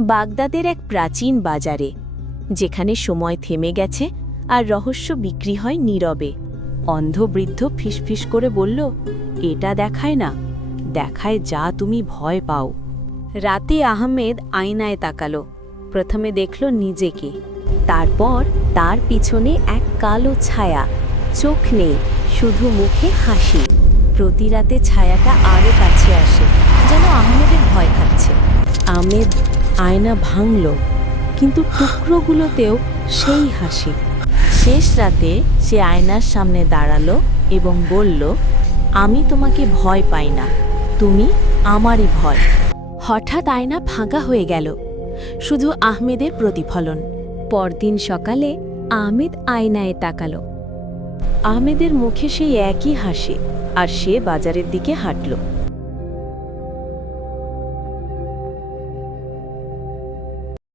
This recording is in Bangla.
বাগদাদের এক প্রাচীন বাজারে, যেখানে সময় থেমে গেছে আর রহস্য বিক্রি হয় নীরবে। অন্ধ বৃদ্ধ ফিসফিস করে বলল, এটা দেখায় না, দেখায় যা তুমি ভয় পাও। রাতে আহমেদ আয়নায় তাকালো। প্রথমে দেখল নিজেকে, তারপর তার পিছনে এক কালো ছায়া। চোখ নেই, শুধু মুখে হাসি। প্রতি রাতে ছায়াটা আরও কাছে আসে, যেন আহমেদের ভয় খাচ্ছে। আহমেদ আয়না ভাঙল, কিন্তু টুকরোগুলোতেও সেই হাসি। শেষ রাতে সে আয়নার সামনে দাঁড়ালো এবং বলল, আমি তোমাকে ভয় পাই না, তুমি আমারই ভয়। হঠাৎ আয়না ফাঁকা হয়ে গেল, শুধু আহমেদের প্রতিফলন। পরদিন সকালে আহমেদ আয়নায় তাকালো। আহমেদের মুখে সেই একই হাসি, আর সে বাজারের দিকে হাঁটল।